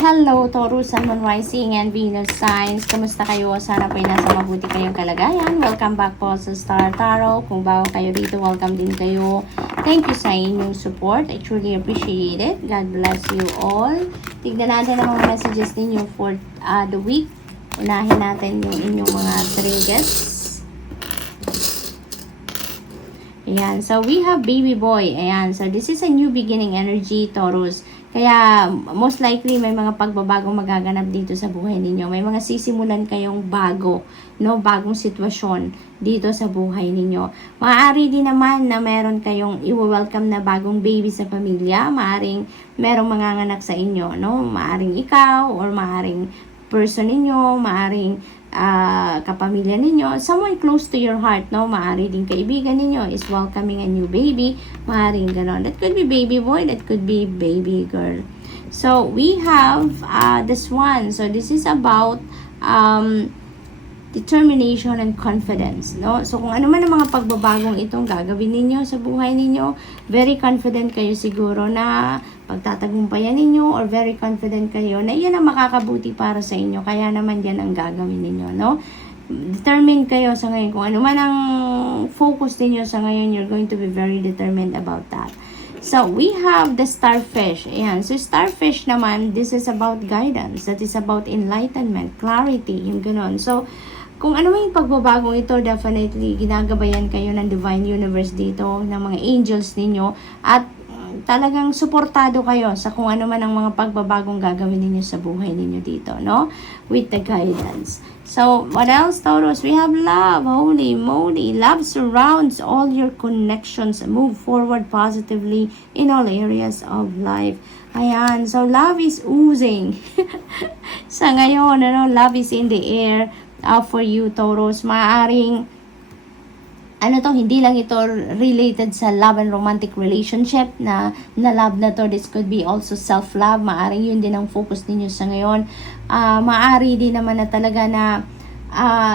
Hello, Taurus, Sun, Moon, Rising, and Venus signs. Kumusta kayo? Sana po ay nasa mabuti kayong kalagayan. Welcome back po sa Star Tarot. Kung bago kayo dito, welcome din kayo. Thank you sa inyong support. I truly appreciate it. God bless you all. Tignan natin ang mga messages ninyo for the week. Unahin natin yung inyong mga triggers. Ayan. So, we have baby boy. Ayan. So, this is a new beginning energy, Taurus. Kaya, most likely, may mga pagbabagong magaganap dito sa buhay ninyo. May mga sisimulan kayong bago, no? Bagong sitwasyon dito sa buhay ninyo. Maaari din naman na meron kayong i-welcome na bagong baby sa pamilya. Maaring merong manganganak sa inyo, no? Maaring ikaw, or maaring person ninyo, maaring kapamilya ninyo, someone close to your heart, no? Maaari din kaibigan ninyo is welcoming a new baby, maaring ganon. That could be baby boy, that could be baby girl. So, we have this one. So, this is about determination and confidence, no? So, kung ano man ang mga pagbabagong itong gagawin ninyo sa buhay ninyo, very confident kayo siguro na pagtatagumpayan ninyo, or very confident kayo na yan ang makakabuti para sa inyo. Kaya naman yan ang gagawin ninyo, no? Determined kayo sa ngayon. Kung ano man ang focus ninyo sa ngayon, you're going to be very determined about that. So, we have the starfish. Ayan. So, starfish naman, this is about guidance. That is about enlightenment, clarity, yung ganon. So, kung ano yung pagbabagong ito, definitely, ginagabayan kayo ng divine universe dito, ng mga angels ninyo, at talagang suportado kayo sa kung ano man ang mga pagbabagong gagawin ninyo sa buhay ninyo dito, no? With the guidance. So, what else, Taurus? We have love. Holy moly. Love surrounds all your connections. Move forward positively in all areas of life. Ayan. So, love is oozing. Sa ngayon, ano, love is in the air for you, Taurus. Maaring hindi lang ito related sa love and romantic relationship na love na to. This could be also self-love. Maaring yun din ang focus ninyo sa ngayon. Maari din naman na talaga na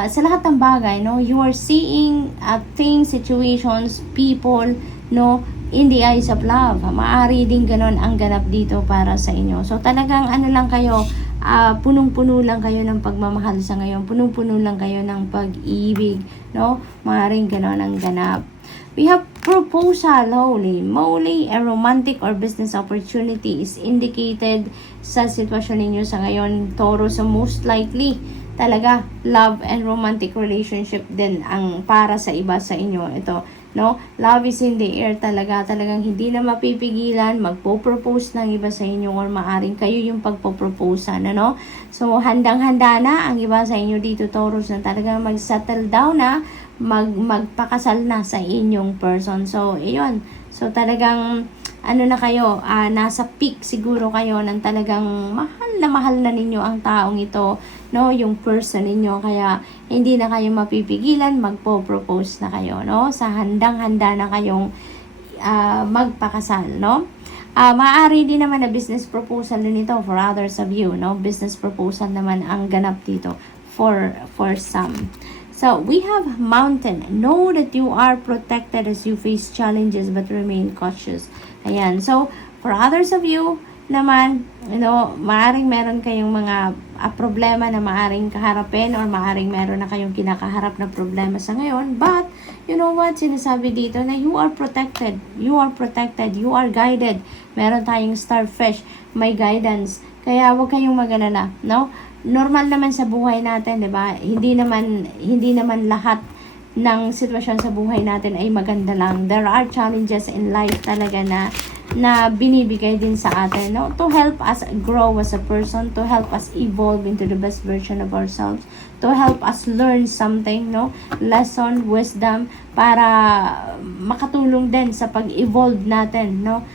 sa lahat ng bagay, no, you are seeing things, situations, people, no, in the eyes of love. Maari din ganon ang ganap dito para sa inyo. So talagang lang kayo, punong-puno lang kayo ng pagmamahal sa ngayon. Punong-puno lang kayo ng pag-ibig, no? Maaaring ganon ang ganap. We have proposal. Holy moly, a romantic or business opportunity is indicated sa sitwasyon ninyo sa ngayon, Taurus. So most likely, talaga, love and romantic relationship din ang para sa iba sa inyo. Ito, no? Love is in the air talaga. Talagang hindi na mapipigilan. Magpo-propose ng iba sa inyo, or maaring kayo yung pagpo-proposean, ano? So, handang-handa na ang iba sa inyo dito, Taurus, na talagang mag-settle down na, magpakasal na sa inyong person. So, iyon. So, talagang na kayo, nasa peak siguro kayo ng talagang mahal na ninyo ang taong ito, no, yung person ninyo. Kaya hindi na kayo mapipigilan, magpo-propose na kayo, no, sa handang-handa na kayong magpakasal, no. Maaari din naman na business proposal din ito for others of you, no. Business proposal naman ang ganap dito for some. So, we have mountain. Know that you are protected as you face challenges, but remain cautious. Ayan. So, for others of you naman, maaring meron kayong mga problema na maaring kaharapin, or maaring meron na kayong kinakaharap na problema sa ngayon. But, you know what? Sinasabi dito na you are protected. You are protected. You are guided. Meron tayong starfish. May guidance. Kaya huwag kayong mag-alala, no? Normal naman sa buhay natin, 'di ba? Hindi naman lahat ng sitwasyon sa buhay natin ay maganda lang. There are challenges in life talaga na binibigay din sa atin, no? To help us grow as a person, to help us evolve into the best version of ourselves, to help us learn something, no? Lesson, wisdom, para makatulong din sa pag-evolve natin, no?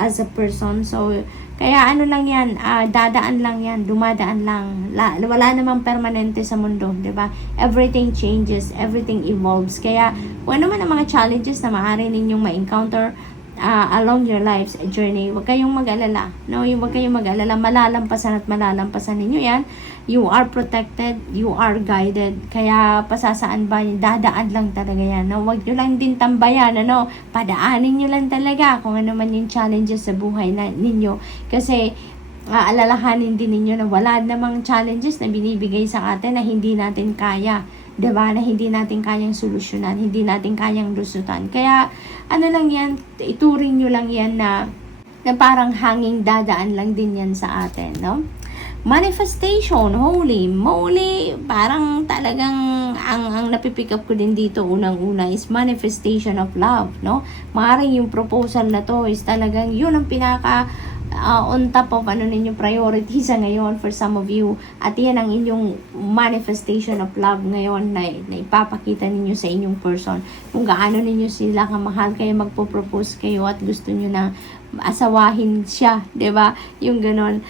As a person. So, kaya lang yan, dadaan lang yan, dumadaan lang. Wala namang permanente sa mundo, di ba? Everything changes, everything evolves. Kaya, kung ano man ang mga challenges na maaari ninyong ma-encounter along your life's journey, huwag kayong mag-alala. No? Huwag kayong mag-alala. Malalampasan at malalampasan ninyo yan. You are protected. You are guided. Kaya pasasaan ba? Dadaan lang talaga yan. No? Huwag nyo lang din tambayan. Padaanin nyo lang talaga kung ano man yung challenges sa buhay ninyo. Kasi aalalahanin din ninyo na wala namang challenges na binibigay sa atin na hindi natin kaya. 'Di ba? Na hindi natin kayang solusyonan, hindi natin kayang lusutan. Kaya, ano lang yan, ituring nyo lang yan na parang hanging dadaan lang din yan sa atin, no? Manifestation, holy moly, parang talagang ang napipick up ko din dito unang-una is manifestation of love, no? Maaaring yung proposal na to is talagang yun ang pinaka on top of ninyong priority sa ngayon for some of you, at yan ang inyong manifestation of love ngayon na ipapakita ninyo sa inyong person kung gaano ninyo sila kamahal, kaya magpo-propose kayo at gusto nyo na asawahin siya, 'di ba? Yung ganon.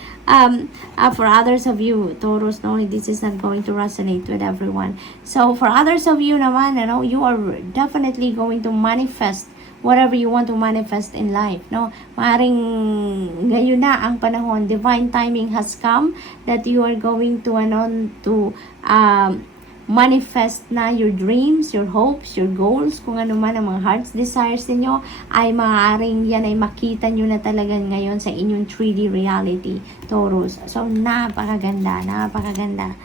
For others of you, Taurus, no, this is not going to resonate with everyone. So for others of you naman, you are definitely going to manifest whatever you want to manifest in life, no? Maaring ngayon na ang panahon, divine timing has come that you are going to manifest na your dreams, your hopes, your goals, kung ano man ang mga heart's desires ninyo, ay maaaring yan ay makita nyo na talaga ngayon sa inyong 3D reality, Taurus. So, napakaganda, napakaganda.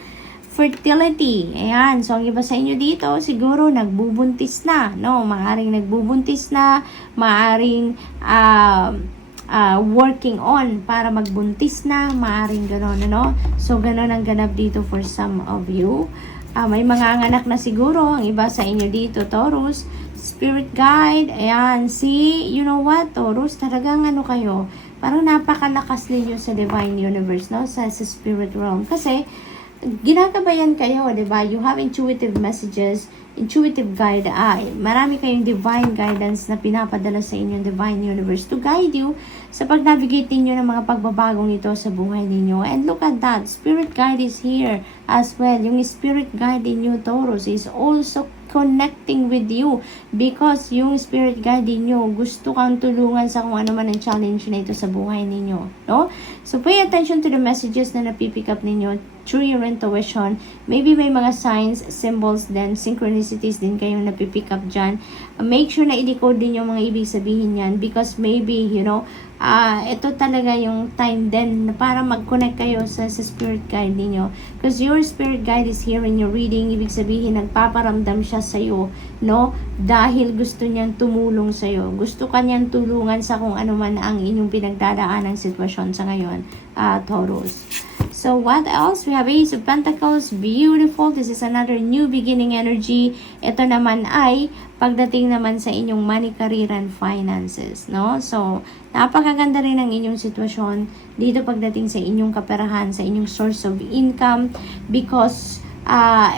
Fertility, ayan, so ang iba sa inyo dito, siguro nagbubuntis na, no? Maaaring nagbubuntis na, maaaring working on para magbuntis na, maaaring gano'n, ano? So, gano'n ang ganap dito for some of you. May mga anak na siguro, ang iba sa inyo dito, Taurus. Spirit guide, ayan, see, you know what, Taurus, talagang kayo, parang napakalakas ninyo sa divine universe, no? Sa spirit realm. Kasi, ginagabayan kayo, diba? You have intuitive messages, intuitive guide, marami kayong divine guidance na pinapadala sa inyong divine universe to guide you sa pag-navigate ninyo ng mga pagbabagong ito sa buhay ninyo. And look at that, spirit guide is here as well. Yung spirit guide ninyo, Taurus, is also connecting with you because yung spirit guide ninyo gusto kang tulungan sa kung ano man ang challenge na ito sa buhay ninyo, no? So pay attention to the messages na napipick up ninyo through your intuition. Maybe may mga signs, symbols, then synchronicities din kayong napipick up dyan. Make sure na i-decode din yung mga ibig sabihin yan because maybe, ito talaga yung time din na para mag-connect kayo sa spirit guide ninyo. Because your spirit guide is here in your reading. Ibig sabihin, nagpaparamdam siya sa'yo, no? Dahil gusto niyang tumulong sa'yo. Gusto kanyang tulungan sa kung ano man ang inyong pinagdadaan ng sitwasyon sa ngayon, Taurus. So, what else? We have Ace of Pentacles. Beautiful. This is another new beginning energy. Ito naman ay pagdating naman sa inyong money, career, and finances, no? So, napakaganda rin ang inyong sitwasyon dito pagdating sa inyong kaperahan, sa inyong source of income because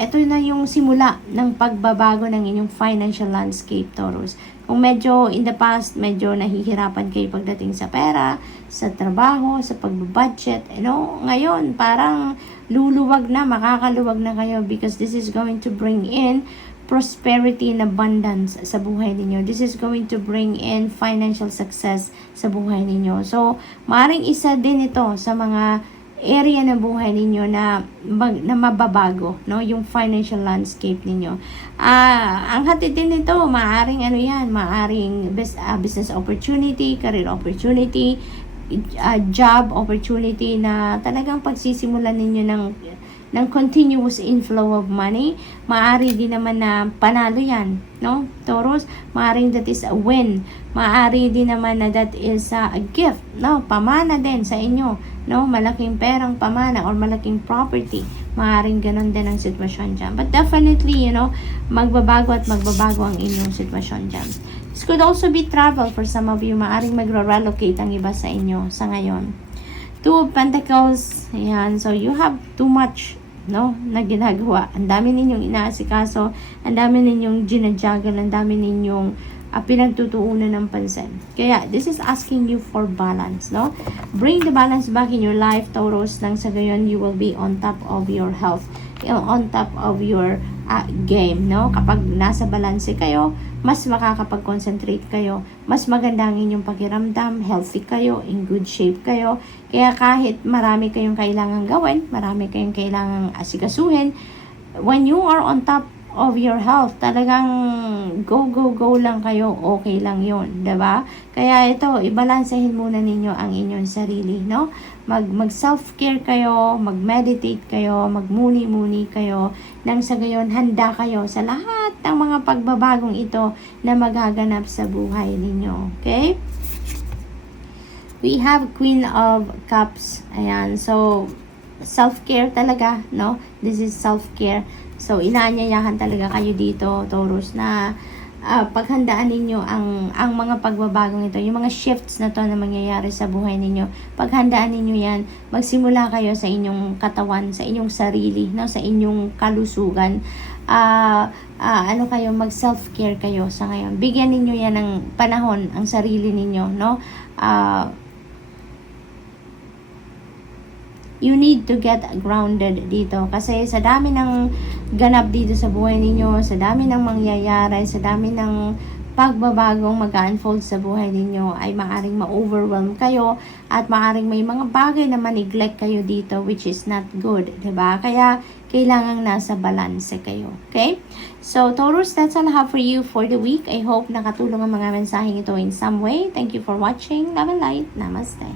ito na yung simula ng pagbabago ng inyong financial landscape, Taurus. Kung medyo in the past, medyo nahihirapan kayo pagdating sa pera, sa trabaho, sa pagbabudget, ngayon parang luluwag na, makakaluwag na kayo because this is going to bring in prosperity and abundance sa buhay ninyo. This is going to bring in financial success sa buhay ninyo. So, maaaring isa din ito sa mga area ng buhay ninyo na mababago, no? Yung financial landscape ninyo. Ang hatid din nito, maaring maaring business opportunity, career opportunity, job opportunity na talagang pagsisimulan ninyo ng continuous inflow of money. Maari din naman na panalo yan, no? Taurus, maaring that is a win. Maari din naman na that is a gift, no? Pamana din sa inyo, no? Malaking perang pamana or malaking property. Maaring ganon din ang sitwasyon dyan. But definitely, magbabago at magbabago ang inyong sitwasyon dyan. This could also be travel for some of you. Maaring magre-relocate ang iba sa inyo sa ngayon. Two of Pentacles, ayan. So, you have too much, no, na ginagawa. Ang dami ninyong inaasikaso, ang dami ninyong ginajuggle, ang dami ninyong pinagtutuunan ng pansin. Kaya, this is asking you for balance, no? Bring the balance back in your life, Taurus, nang sa gayon, you will be on top of your health, on top of your game, no? Kapag nasa balance kayo, mas makakapag-concentrate kayo, mas maganda ang inyong pakiramdam, healthy kayo, in good shape kayo. Kaya kahit marami kayong kailangan gawin, marami kayong kailangan asikasuhin, when you are on top of your health. Talagang go lang kayo, okay lang yun, 'di ba? Kaya ito, ibalansehin muna ninyo ang inyong sarili, no? Mag self-care kayo, mag-meditate kayo, magmuni-muni kayo, nang sa gayon handa kayo sa lahat ng mga pagbabagong ito na magaganap sa buhay ninyo. Okay? We have Queen of Cups. Ayan. So, self-care talaga, no? This is self-care. So, inaanyayahan talaga kayo dito, Taurus, na paghandaan ninyo ang mga pagbabagong ito, yung mga shifts na to na mangyayari sa buhay ninyo. Paghandaan ninyo yan, magsimula kayo sa inyong katawan, sa inyong sarili, no? Sa inyong kalusugan. Ano kayo, mag self-care kayo sa ngayon. Bigyan ninyo yan ng panahon, ang sarili ninyo, no? You need to get grounded dito. Kasi sa dami ng ganap dito sa buhay ninyo, sa dami ng mangyayari, sa dami ng pagbabagong mag-unfold sa buhay ninyo, ay maaring ma-overwhelm kayo at maaring may mga bagay na ma-neglect kayo dito which is not good, 'di ba? Kaya kailangang nasa balance kayo. Okay? So, Taurus, that's all I have for you for the week. I hope nakatulong ang mga mensaheng ito in some way. Thank you for watching. Love and light. Namaste.